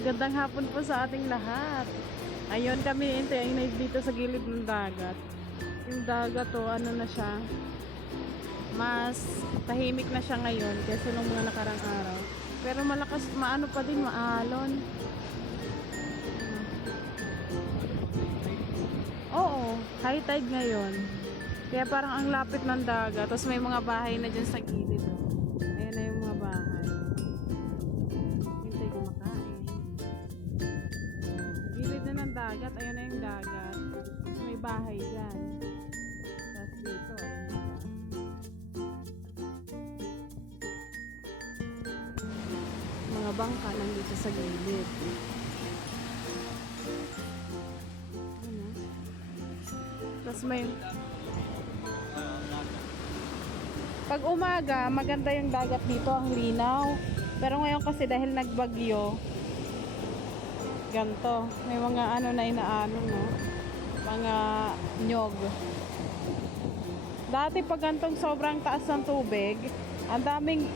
Gandang hapon po sa ating lahat. Ayun kami ay dito sa gilid ng dagat. Yung dagat to, ano na siya, mas tahimik na siya ngayon kaysa nung mga nakarang araw. Pero malakas, maano pa din, maalon. Oo, high tide ngayon. Kaya parang ang lapit ng dagat. Tapos may mga bahay na dyan sa gilid. Ayan na yung mga bahay. Hintay kumakain. Gilid na ng dagat. Ayan na yung dagat. Tapos may bahay dyan. Tapos dito, ayan na. Mga bangka nandito sa gilid. Tapos may pag umaga maganda yung dagat dito, ang linaw. Pero ngayon kasi dahil nagbagyo, ganto, may mga ano na inaano, no, mga nyog. Dati pag gantong sobrang taas ng tubig, ang daming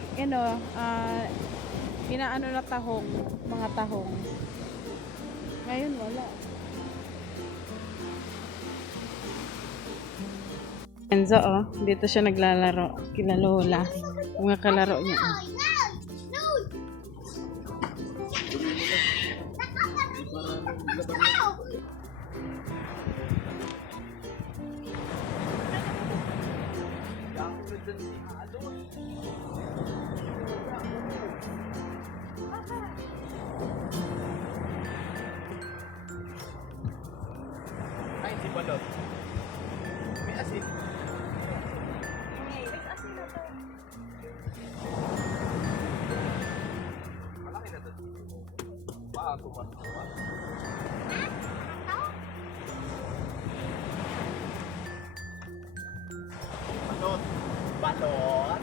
inaano na tahong, mga tahong. Ngayon wala. Enzo, oh, dito siya naglalaro. Kila Lola. Mga kalaro niya. Oh. Ay, si Balot. May asin. Malaki na doon. Baka kumatuwa. Balot. Balot?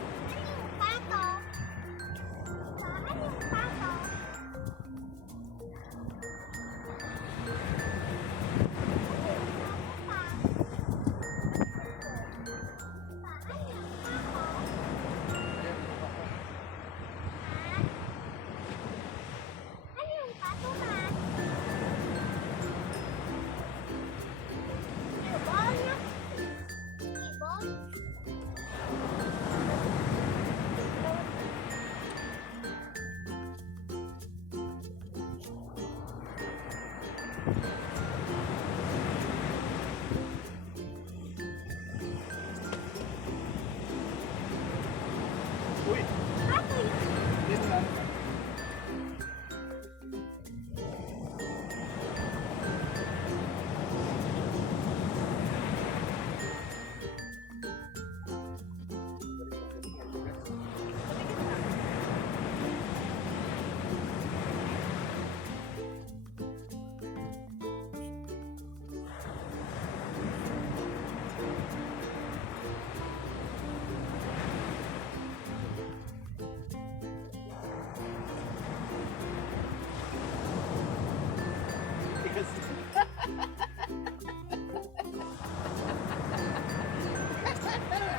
Uy! Yan lang.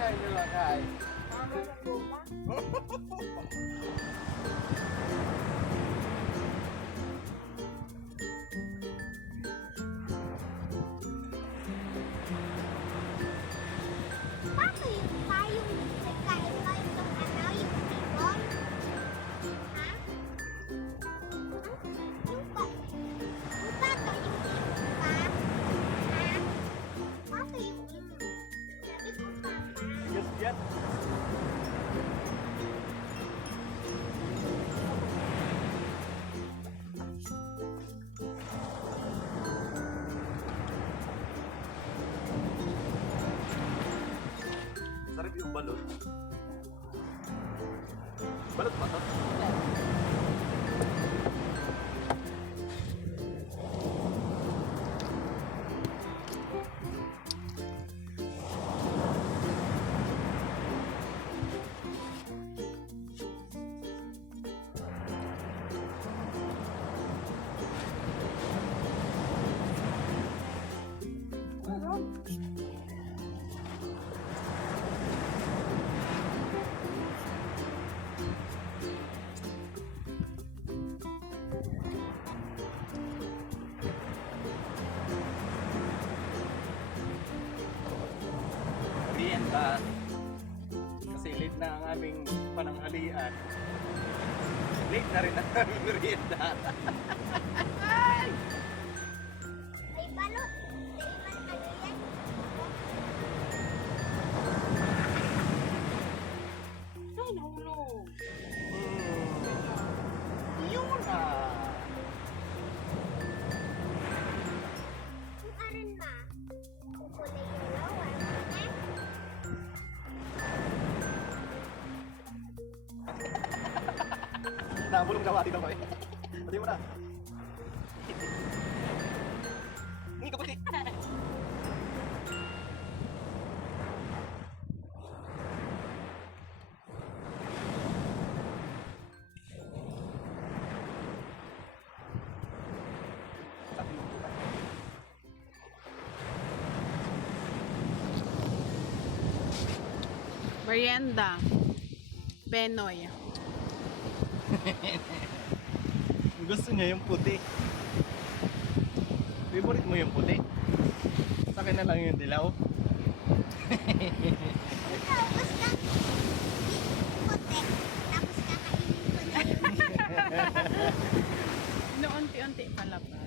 Ay, nilakay. Bakit tayong nagkaiba itong ano, yung ibon? Ha? Yung pato yung ibon ba? Ha? Pato yung ibon. Sabi ko papa. Yes, yes. Sarap yung balot. Balot ba ito? Kasi late na ang aming pananghalian. Late na rin ang aming merienda. May balot. Daiman ano yan? Ay, nahulog. Yun na. Yung aran ma. Kung kulay yellow, ano na? Nabulong gawa dito ba eh? Pati mo na. Hindi ka puti. Merienda. Penoy. Gusto niya yung puti. Favorite mo yung puti? Sa akin na lang yung dilaw. Ikaw, basta puti. Tapos kakainin ko na yun. Noonti-unti pala ba?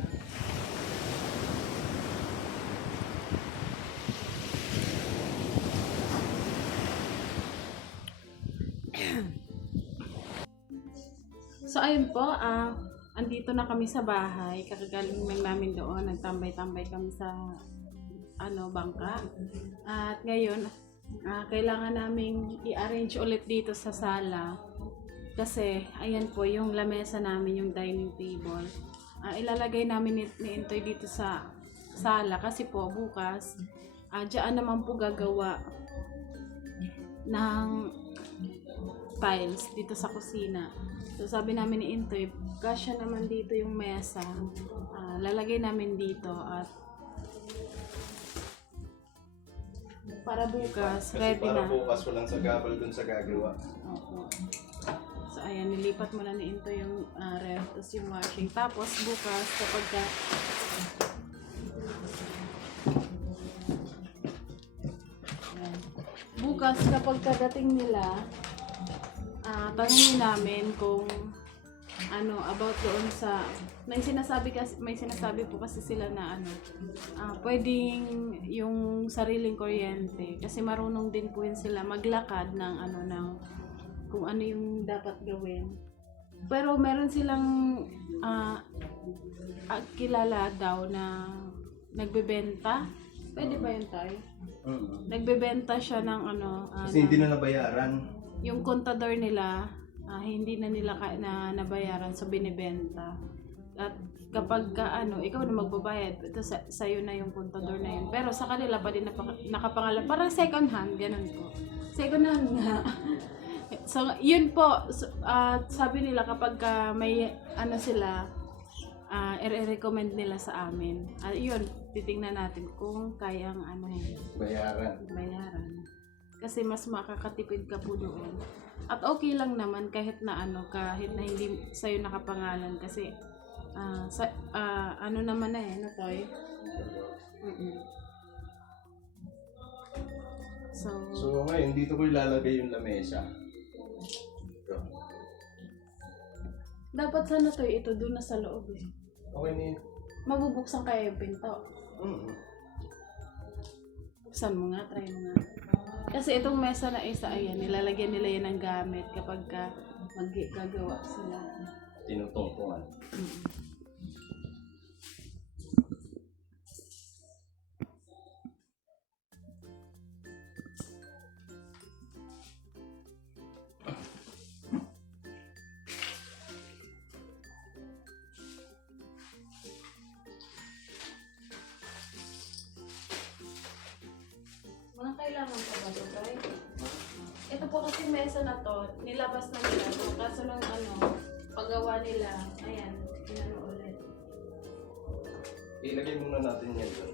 So ayun po, andito na kami sa bahay. Kakagaling lang namin doon, nagtambay-tambay kami sa bangka. At ngayon, kailangan naming i-arrange ulit dito sa sala. Kasi ayan po yung lamesa namin, yung dining table. Ilalagay namin ni Intoy dito sa sala kasi po bukas diyan naman po gagawa ng tiles dito sa kusina. So sabi namin ni Intoy, kasya naman dito yung mesa. Lalagay namin dito at para bukas ready na. bukas walang sagabal dun sa gagawa. Opo. So ayan, nilipat mo na ni Intoy yung ref, tapos yung washing. Tapos bukas kapag ayan. Bukas kapag kadating nila, tanungin namin kung about doon sa may sinasabi po kasi sila na pwedeng yung sariling kuryente kasi marunong din po yun sila maglakad ng ng kung ano yung dapat gawin. Pero meron silang kilala daw na nagbebenta. Pwede ba yun tayo? Nagbebenta siya ng Kasi hindi na nabayaran. yung kontador nila hindi na nila nabayaran, so binibenta. At kapag ikaw na magbabayad, ito sa'yo na yung kontador na yun. Pero sa kanila pa din nakapangalan. Parang second hand, ganun po. Second hand nga. So, yun po. Sabi nila kapag may sila, i-recommend nila sa amin. Yun, titingnan natin kung kayang bayaran. Kasi mas makakatipid ka po doon. At okay lang naman kahit na hindi sa'yo nakapangalan kasi naman na Toy? So ngayon, dito ko ilalagay yung lamesa. Dapat sana ito doon na sa loob eh. Okay na yun. Mabubuksan kaya yung pinto. Buksan mo nga, try mo nga. Kasi itong mesa na isa, ayan, nilalagyan nila yan ng gamit kapag maggagawa sila. Tinutungtungan. Walang kailangan pa ba ito, Toy? Ito po kasi mesa na to, nilabas na nila to. Kaso nung paggawa nila, ayan, ulit. Ilagay muna natin yan sa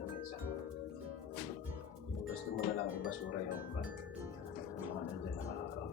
lamesa. Gusto mo na lang ibasura yung mga nandyan nakakaraw.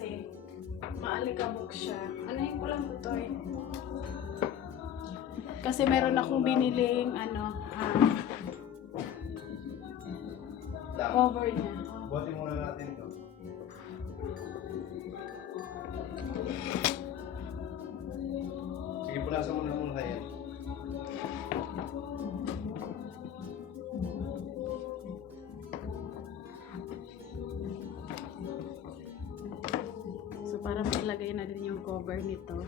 kasi maalikabok siya. Anahin ko lang to eh. Kasi meron akong biniling cover niya. Buhatin muna natin ito. Sige, punasan mo na muna yan. So para mailagay na din yung cover nito.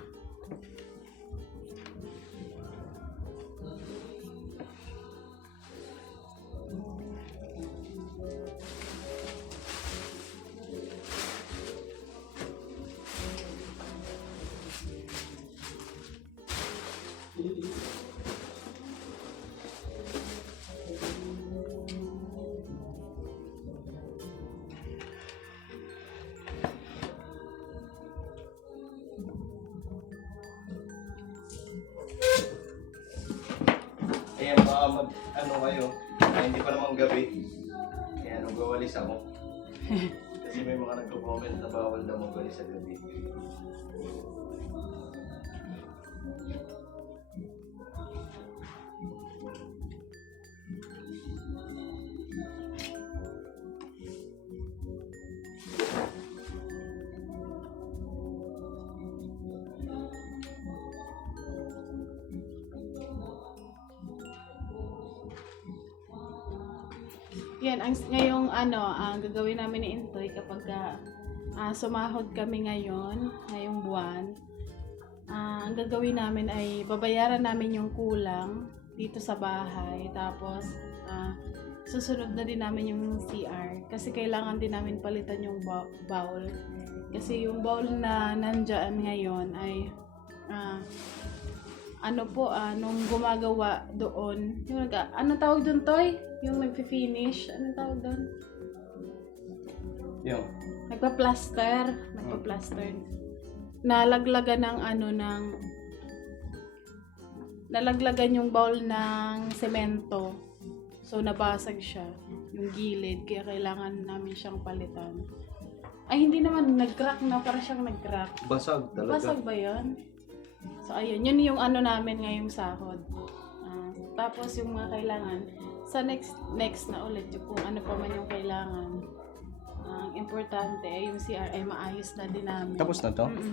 Ayan, baka ano kayo, hindi pa naman gabi. Kaya nagwawalis ako. Kasi may mga nagko-comment na bawal daw magwalis sa gabi. Yan, ngayong ang gagawin namin ni Intoy kapag sumahod kami ngayong buwan, ang gagawin namin ay babayaran namin yung kulang dito sa bahay. Tapos, susunod na din namin yung CR. Kasi kailangan din namin palitan yung bowl. Kasi yung bowl na nandyan ngayon ay, nung gumagawa doon, yung ano tawag doon, Toy? Yung nagfi-finish, ano tawag doon? Yung? Nagpa-plaster. Nalaglagan nalaglagan yung bowl ng semento. So, nabasag siya, yung gilid, kaya kailangan namin siyang palitan. Ay, hindi naman, nag-crack na, para siyang nag-crack. Basag talaga. Basag ba yun? So, ayun, yun yung namin ngayong sahod. Tapos, yung mga kailangan, sa next na ulit, yung kung ano pa man yung kailangan. Ang importante ay yung CR ay maayos na din namin. Tapos na to? Mm-mm.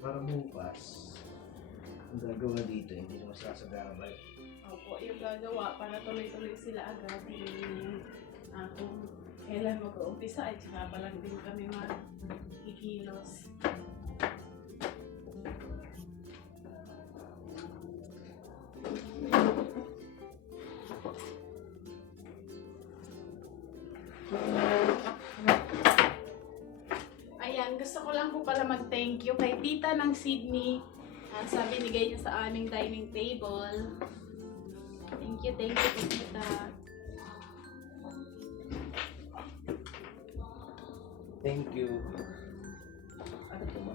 Para bukas, ang gagawa dito, hindi naman sasagabay. Opo, yung gagawa para tuloy-tuloy sila agad. Yung kung kailan mag-uumpisa ay tsaka pa lang din kami mag-ikilos. Ayan, gusto ko lang po pala mag-thank you kay tita ng Sydney sa binigay niya sa aming dining table. Thank you, tita. Thank you. Ano po ba?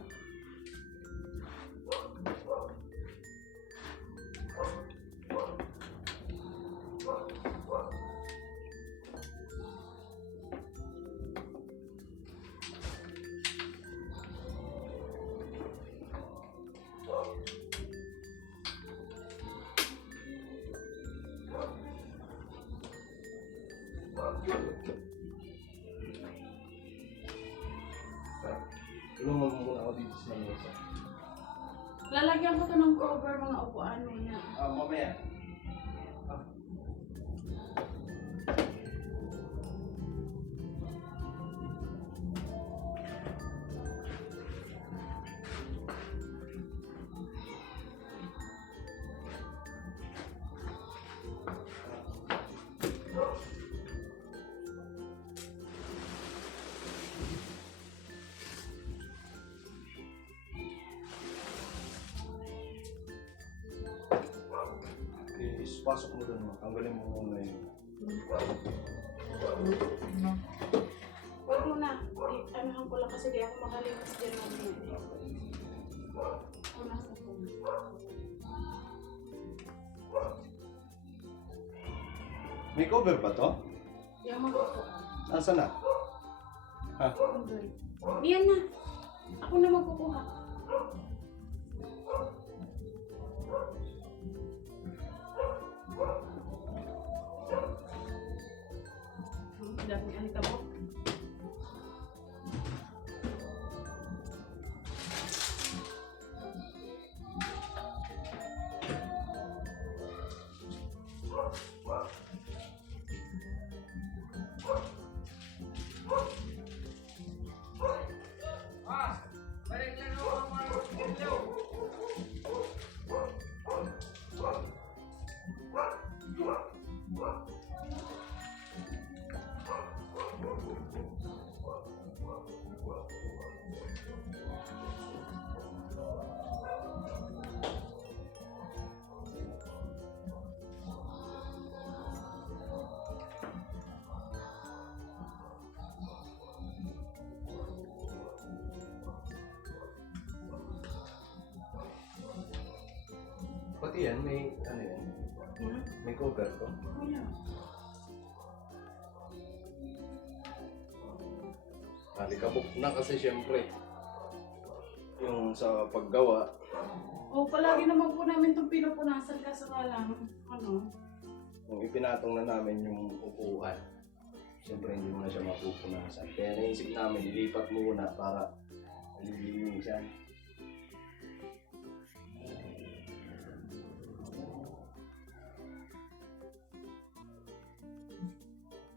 Tulungan mo muna ako dito sa lamesa. Lalagyan ko to ng cover mga upuan mo niya. Mamaya. Pasok mo doon, tanggalin mo muna yun. Huwag mo na. Anuhan ko lang kasi di ako makalipas dyan namin. Una sa phone. May cover ba to? Yung mga upuan. Nasaan na? Ha? Andun. Yan na. Ako na magkukuha. Daming alikabok. Pati yan, may ano yan? May cover to? Wala. Alikabok na kasi syempre. Yung sa paggawa, O, palagi naman po namin itong pinupunasan kaso nga lang, yung ipinatong na namin yung upuan, syempre hindi mo na siya mapupunasan. Kaya naisip namin, ilipat muna para malilinisan.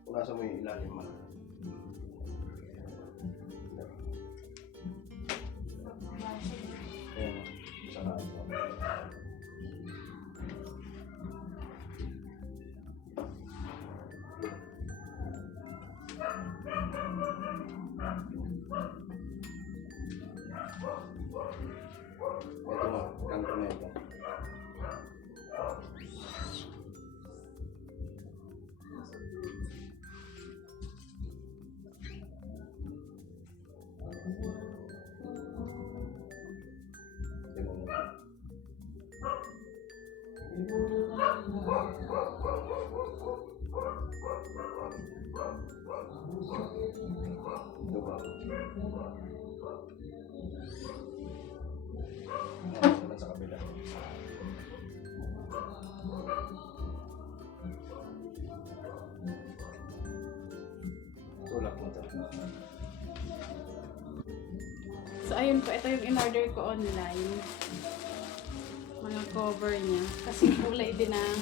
Punasan mo yung ilalim mo. Ayan, saka ito. Ito mo, kanto na ito. Tingnan mo. Ito ba? Sa kabila. Tulak mo ito. So, ayun po, ito yung in-order ko online. Mga cover niya. Kasi kulay din ang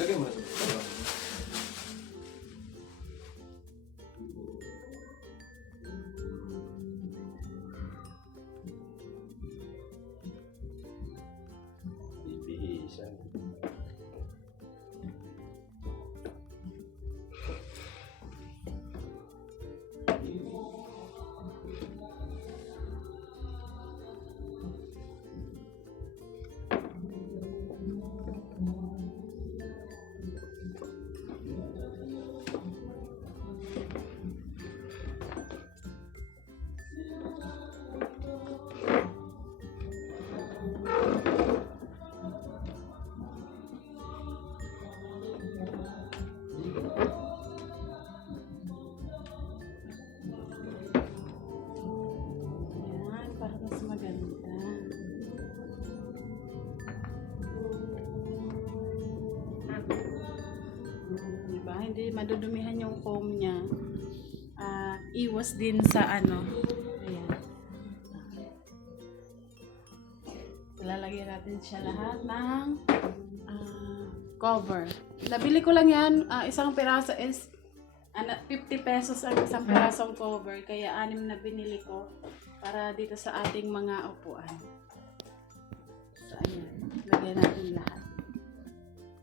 Lagay mo na ito. Bibihisan. hindi madudumihan yung foam niya. Iwas din sa ano. Ayan. Lalagyan natin siya lahat ng cover. Nabili ko lang yan. Isang piraso is 50 pesos ang isang pirasong cover. Kaya 6 na binili ko para dito sa ating mga upuan. So, ayan. Lagyan natin lahat.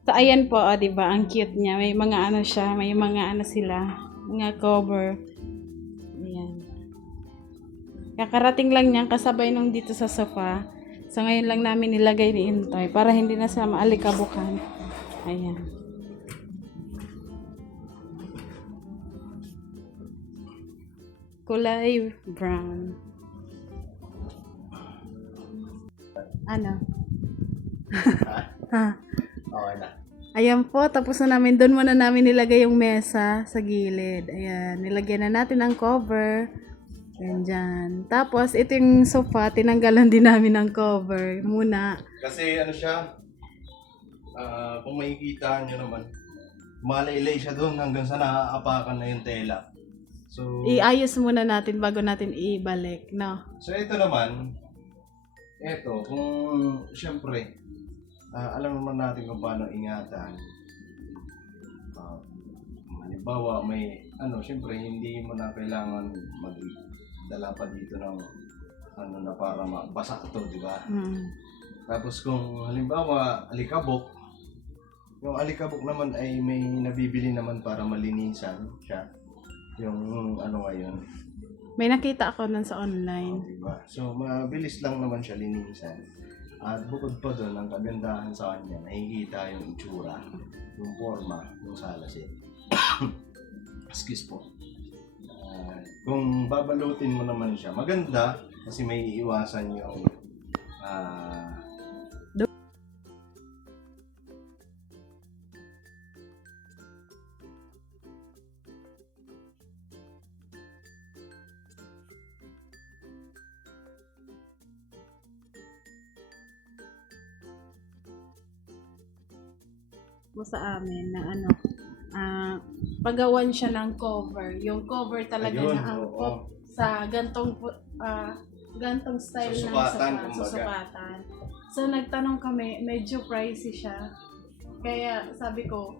So, ayan po, diba? Ang cute niya. May mga ano siya. May mga ano sila. Mga cover. Ayan. Kakarating lang niya kasabay nung dito sa sofa. So, ngayon lang namin nilagay ni Intoy para hindi na siya maalikabukan. Ayan. Kulay brown. Ano? Okay na. Ayan po, tapos na namin. Doon muna namin nilagay yung mesa sa gilid. Ayan, nilagyan na natin ang cover. Ayan dyan. Tapos, ito yung sofa, tinanggalan din namin ng cover muna. Kasi ano siya, kung makikita nyo naman, malaylay siya doon hanggang sa naaapakan na yung tela. So, Iayos muna natin bago natin ibalik, no? so ito naman, kung siyempre, alam naman natin kung paano ingatan. Halimbawa, siyempre, hindi mo na kailangan magdala pa dito ng na para mabasa to, di ba? Tapos kung halimbawa, alikabok, yung alikabok naman ay may nabibili naman para malinisan siya. Yung ngayon. May nakita ako nun sa online. Diba? So, mabilis lang naman siya linisan. At bukod pa doon, ang kagandahan sa kanya, nakikita yung itsura, yung forma, yung salasin. Excuse po. Kung babalutin mo naman siya, maganda kasi may iiwasan yung mo sa amin na paggawan siya ng cover. Yung cover talaga Ayun, na oo. angkop sa gantong style ng Susukatan, sofa. kumbaga. Susukatan. So, nagtanong kami, medyo pricey siya. Kaya, sabi ko,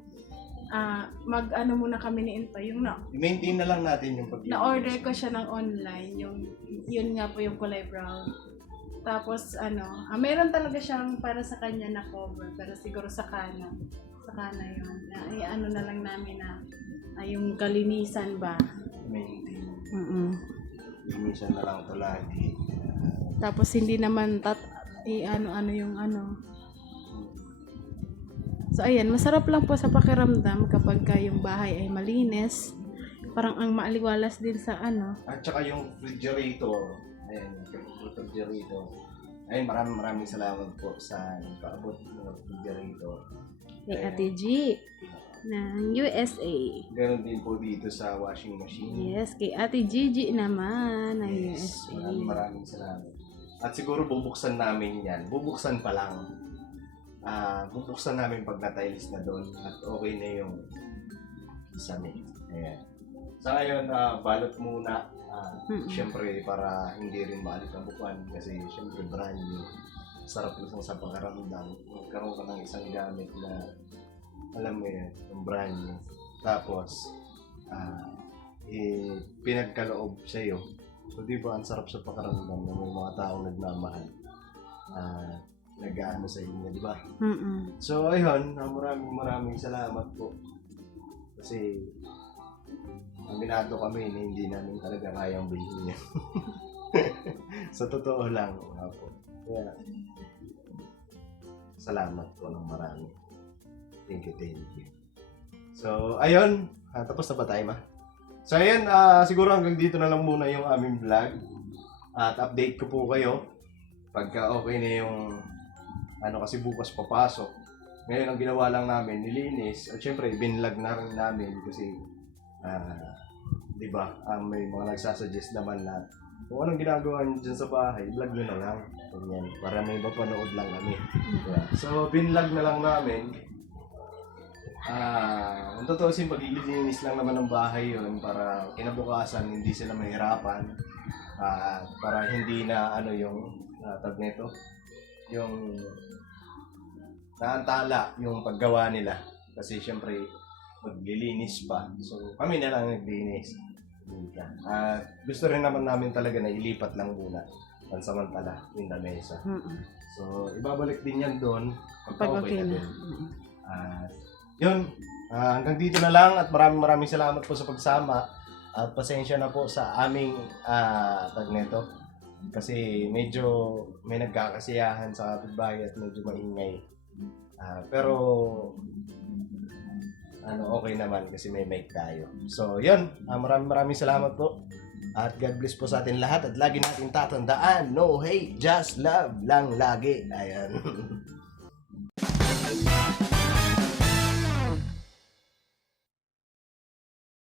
mag-ano muna kami ni Intoy. Yung i-maintain na lang natin yung paglilinis. na-order ko siya ng online. Yun nga po yung kulay brown. Tapos, meron talaga siyang para sa kanya na cover. Pero siguro sa kana. Sa kana yun. Ano na lang namin na yung kalinisan ba. Maintain. Mm-mm. Linisan na lang ito lagi. Tapos hindi naman ano yung ano. So ayan, masarap lang po sa pakiramdam kapag yung bahay ay malinis. Parang ang maaliwalas din sa At saka yung refrigerator. Ayan, yung refrigerator. Ay, maraming salamat po sa nagpaabot ng refrigerator. kay Ate G ng USA. Ganon din po dito sa washing machine. Yes, kay Ate Gigi naman ng Yes, USA. maraming salamat. At siguro bubuksan namin yan. Bubuksan pa lang. Bubuksan namin pag na-tiles na doon at okay na yung kisame. Ayan. Sa ngayon, balot muna. Siyempre, para hindi rin maalit ang bukuan kasi siyempre brand new. Sarap lang sa pakaramdam. Magkaroon ka ng isang gamit na alam mo yan, yung brand new. Tapos, pinagkaloob sa'yo. So, di ba, ang sarap sa pakaramdam na may mga taong nagmamahal. Nag-aano sa inyo, di ba? So, ayun, maraming salamat po. Kasi, aminado kami na hindi namin talaga kayang bilhin yan. Sa totoo lang, po. Kaya, salamat po ng marami. Thank you. So, ayun. Tapos na ba tayo, ma? So, ayun. Siguro hanggang dito na lang muna yung aming vlog. At update ko po kayo. Pagka okay na yung kasi bukas papasok. Ngayon, ang ginawa lang namin, nilinis. At syempre, binlog na rin namin kasi di ba, may mga nagsasuggest naman na kung anong ginagawa nyo dyan sa bahay, vlog nyo na lang. Ganyan, para may mapanood lang kami. Yeah. So, binlog na lang namin. Ang totoo paglilinis lang naman ng bahay yun para kinabukasan hindi sila mahirapan. Para hindi na ano yung tag nito, yung naantala yung paggawa nila. Kasi syempre maglilinis pa. So kami na lang naglinis. At gusto rin naman namin talaga na ilipat lang muna pansamantala yung lamesa. So ibabalik din yan doon Pag okay na. din. Yun, hanggang dito na lang at maraming salamat po sa pagsama at pasensya na po sa aming tag nito kasi medyo may nagkakasiyahan sa kapitbahay at medyo maingay. Pero okay naman kasi may mic tayo. So yun, maraming salamat po at God bless po sa atin lahat at lagi natin tatandaan, no hate, just love lang lagi. Ayan.